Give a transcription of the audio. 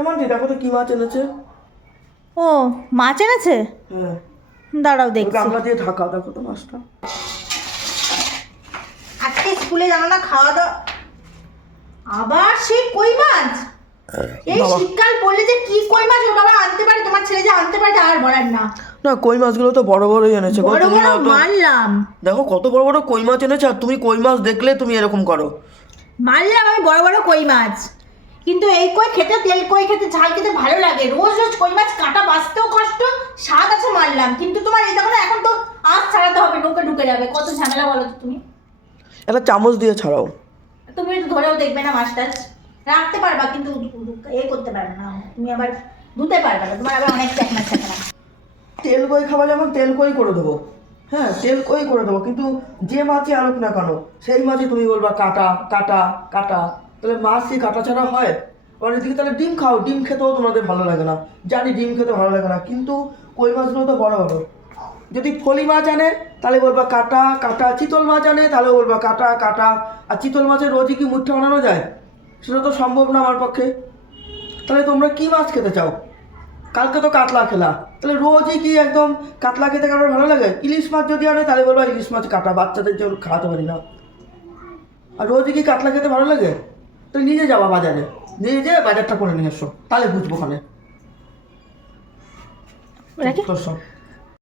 এমন যে দেখো তো কি মাছ এনেছে। ও মাছ এনেছে, হ্যাঁ দাঁড়াও দেখছি। গামলা দিয়ে ঢাকা, দেখো তো মাছটা। আজকে স্কুলে জানো না খাওয়া দাওয়া আবার সেই কই মাছ। এই বাবা। শীতকাল পড়লে যে কি কই মাছ ওটা আবার আনতে পারে, তোমার ছেলে যে আনতে পারে আর বলার না। না কই মাছগুলো তো বড় বড়ই এনেছে গো, বড় তুমি বড় হয়তো মানলাম, দেখো কত বড় বড় কই মাছ এনেছে, আর তুমি কই মাছ দেখলে তুমি এরকম করো। মানলাম আমি বড় বড় কই মাছ, কিন্তু এই কই খেতে, তেল কই খেতে, ঝাল খেতে ভালো লাগে। রোজ রোজ কই মাছ কাটা বাঁচতেও কষ্ট, স্বাদ আছে মানলাম, কিন্তু তোমার এই দেখো না এখন তো আঁচ ছাড়াতে হবে, নৌকে ঢুকে যাবে, কত ঝামেলা বলো তো তুমি। একটা চামচ দিয়ে ছাড়াও। তুমি তো ধরেও দেখবে না মাছ টাছ, রাখতে পারবা কিন্তু এ করতে পারবে না, তুমি আবার ধুতে পারবে না, তোমার আবার অনেক চ্যাকনা চ্যাকনা। তেল কই খাওয়া যেমন তেল কই করে দেবো, হ্যাঁ তেল কই করে দেবো, কিন্তু যে মাছই আনুক না কেন সেই মাছই তুমি বলবা কাটা কাটা কাটা। তাহলে মাছ কি কাটা ছাড়া হয়? আর এদিকে তাহলে ডিম খাও, ডিম খেতেও তোমাদের ভালো লাগে না, জানি ডিম খেতে ভালো লাগে না, কিন্তু কই মাছগুলো তো বড় বড়। যদি ফলি মাছ আনে তাহলে বলবা কাটা কাটা, চিতল মাছ আনে তাহলে বলবা কাটা কাটা। আর চিতল মাছের রোজই কি মুঠটা বানানো যায়? সেটা তো সম্ভব না আমার পক্ষে। তাহলে তোমরা কি মাছ খেতে চাও? কালকে তো কাতলা খেলা, তাহলে রোজই কি একদম কাতলা খেতে কারোর ভালো লাগে? ইলিশ মাছ যদি আনে তাহলে বলবো ইলিশ মাছ কাটা, বাচ্চাদের জন্য খাওয়াতে পারি না। আর রোজই কি কাতলা খেতে ভালো লাগে? তুমি নিজে যাবা বাজারে, নিজে যেয়ে বাজারটা করে নিয়ে এসো, তাহলে বুঝবো ওখানে রাখি তোর সব।